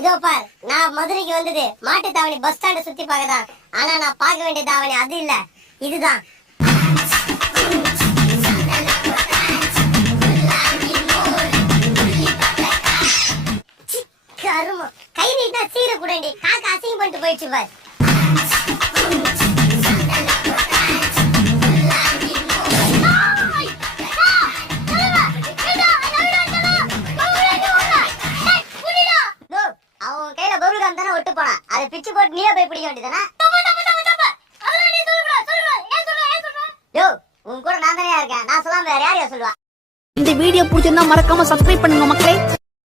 இதோ பார், நான் மதுரைக்கு வந்தது மாட்டு தாவணி பஸ் ஸ்டாண்ட் சுத்தி பார்க்கதான். ஆனா நான் பார்க்க வேண்டிய தாவணி அது இல்ல, இதுதான். கருமம், கை நீட்டா சீர கூடண்டி காக்கா அசிங்கம் பண்ணிட்டு போயிடுச்சு பார். ஒட்டு போனா அதை பிச்சு போட்டு நீயே போய் பிடிக்க வேண்டியதானே. உன் கூட நான் தானே இருக்கேன், நான் சொல்லாம வேற யாரையா சொல்லுவா. இந்த வீடியோ பிடிச்சிருந்தா மறக்காம சப்ஸ்கிரைப் பண்ணுங்க மக்களே.